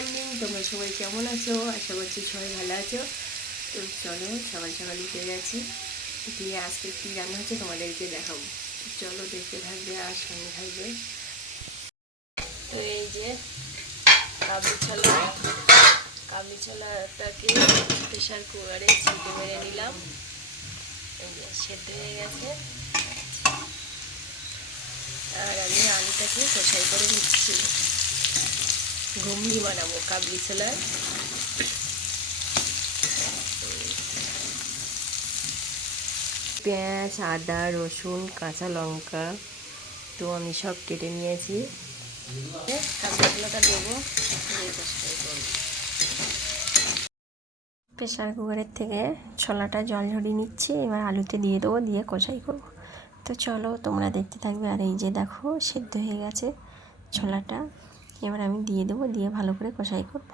Morning, তোমরা সবাই কেমন আছো? আশা করছি সবাই ভালো আছো। তো চলো, সকাল সকাল উঠে গেছি। দিয়ে আজকে কী রান্না হচ্ছে তোমাদেরকে দেখাবো। চলো দেখতে থাকবে আর সঙ্গে থাকবে। তো এই যে কাবলি ছোলা। কাবলি ছোলাটাকে প্রেশার কুকারে ছিটে মেরে নিলাম। এই যে সেদ্ধ হয়ে গেছে। আর আমি আলুটাকে কষাই করে নিচ্ছি। ঘুমনি বানাবো কাবলি ছোলার পেঁয়াজ আদা রসুন কাঁচা লঙ্কা তো আমি সব কেটে নিয়েছি। কাবলি ছোলাটা দেবো দিয়ে কষাই করব প্রেশার কুকারের থেকে ছোলাটা জল ঝরিয়ে নিচ্ছি এবার আলুতে দিয়ে দেবো দিয়ে কষাই করব। তো চলো তোমরা দেখতে থাকবে আর এই যে দেখো সেদ্ধ হয়ে গেছে ছোলাটা। এবার আমি দিয়ে দেবো দিয়ে ভালো করে কষাই করব।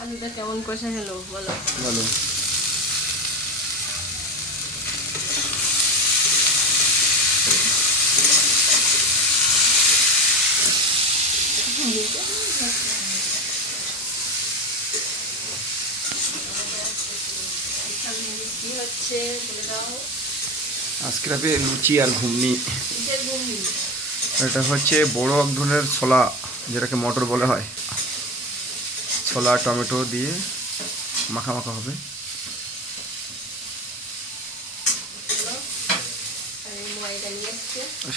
আলুটা কেমন কষা হলো বলো? বলো। কি হচ্ছে বলে দাও। আজকে রাতে লুচি আর ঘুমনি এটা হচ্ছে বড় এক ধরনের ছোলা যেটাকে মটর বলা হয়। ছোলা টমেটো দিয়ে মাখা মাখা হবে।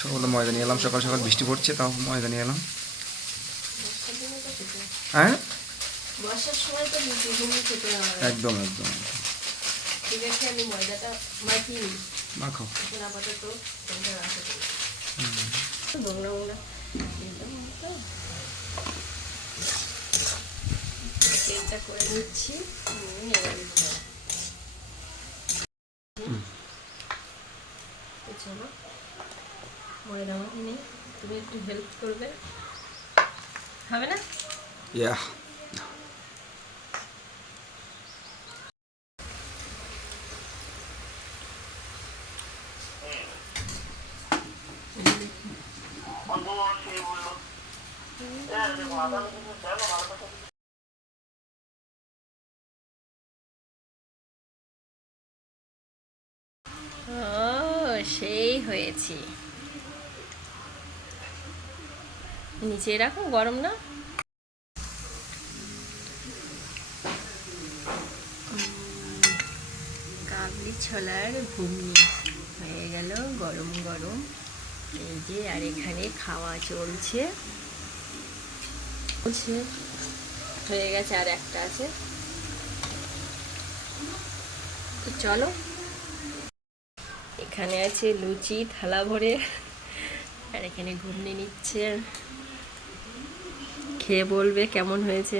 সকালে ময়দা নিয়ে এলাম সকাল সকাল বৃষ্টি পড়ছে তাও ময়দা নিয়ে এলাম। হয়। একদম একদম। ঠিক আছে আমি ময়দাটা মাখিয়ে নিই। তেলটা করে নিচ্ছি। চলো ময়দা মাখি নেই তুমি একটু হেল্প করবে হবে না ইয়া ও সেই হয়েছে। নিচে রাখো গরম না? কাবলি ছোলার ঘুগনি। হয়ে গেল গরম গরম। এই যে আর এখানে খাওয়া চলছে। চলছে। হয়ে গেছে আর একটা আছে। তো চলো। এখানে আছে লুচি থালা ভরে। আর এখানে ঘুমনি নিচ্ছে। খেয়ে বলবে কেমন হয়েছে।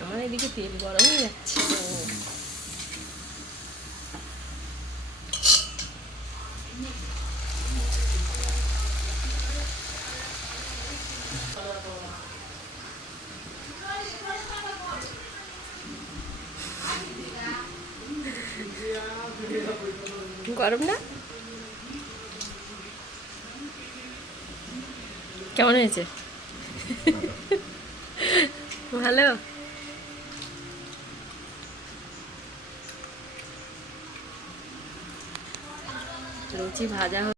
আমার এদিকে তেল গরম হয়ে যাচ্ছে গরম না? কেমন হয়েছে? ভালো? লুচি ভাজা